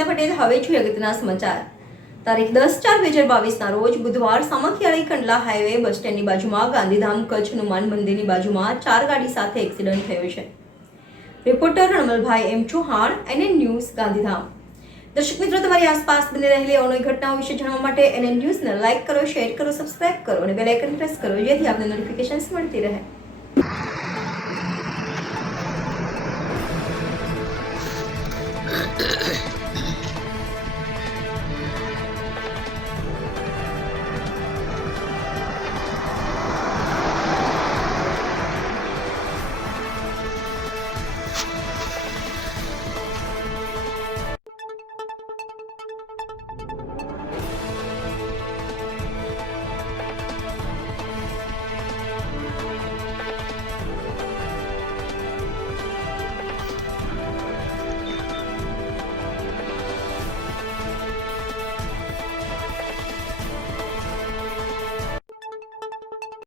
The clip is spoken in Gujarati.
નમિતા પટેલ। હવે જોઈએ અગત્યના સમાચાર। તારીખ 10/4/2022 રોજ બુધવાર સામખિયાળી કંડલા હાઈવે બસ સ્ટેન્ડની બાજુમાં ગાંધીધામ કચ્છ હનુમાન મંદિરની બાજુમાં 4 ગાડી સાથે એક્સિડન્ટ થયો છે। રિપોર્ટર રણમલભાઈ એમ ચૌહાણ, NN ન્યૂઝ, ગાંધીધામ। દર્શક મિત્રો, તમારી આસપાસ બની રહેલી અવનવી ઘટનાઓ વિશે જાણવા માટે NN ન્યૂઝને લાઇક કરો, શેર કરો, સબસ્ક્રાઇબ કરો અને બેલ આઇકન પ્રેસ કરો, જેથી આપને નોટિફિકેશન્સ મળતી રહે।